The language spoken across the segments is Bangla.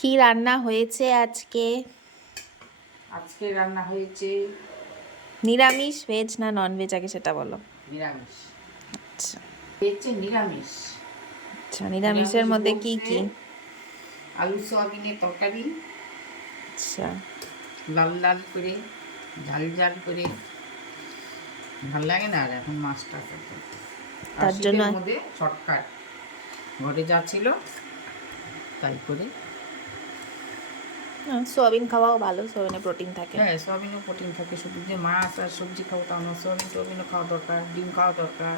কি রান্না হয়েছে আজকে? আজকে রান্না হয়েছে নিরামিষ, ভেজ না নন ভেজ, আগে সেটা বলো। নিরামিষ। আচ্ছা হয়েছে নিরামিষ। আচ্ছা, নিরামিষের মধ্যে কি কি? আলু সয়াবিনের তরকারি, আচ্ছা, লাল লাল করে, ঝাল ঝাল করে। ভাল লাগে না আর এখন মাছটা খেতে। আর তার জন্য শীতের মধ্যে শর্টকাট, ঘরে যা ছিল তাই করে। সোয়াবিন খাওয়াও ভালো, সোয়াবিনে প্রোটিন থাকে। হ্যাঁ, সয়াবিনও প্রোটিন থাকে। শুধু যে মাছ আর সবজি খাবো তা না, সয়াবিনও খাওয়া দরকার, ডিম খাওয়া দরকার।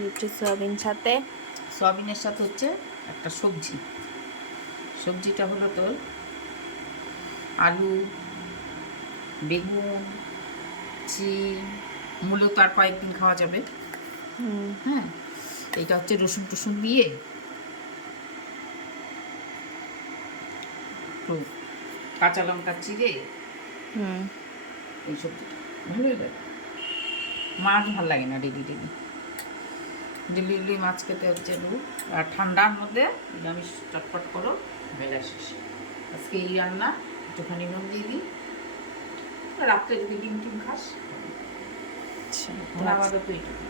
রুটি সোয়াবিন সাথে? সয়াবিনের সাথে হচ্ছে একটা সবজি। সবজিটা হলো তোর আলু, বেগুন, চিম, মূলো তো আর কয়েকদিন খাওয়া যাবে। হ্যাঁ, এইটা হচ্ছে রসুন টসুন দিয়ে একটু কাঁচা লঙ্কা চিড়ে এই সবজিটা ভালোই লাগে। মাছ ভাল লাগে না ডেলি ডেলি। ডেলি ডেলি মাছ খেতে হচ্ছে আর ঠান্ডার মধ্যে নিরামিষ চটপট করো, বেলা শেষ। আজকে এই রান্না, একটুখানি নুন দিয়ে দিই। রাত্রে যদি ডিম টিম খাস আবারও তো এইটুকু।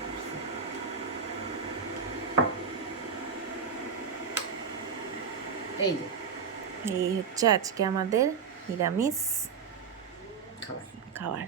এই যে এই হচ্ছে আজকে আমাদের নিরামিষ খাবার। খাবার।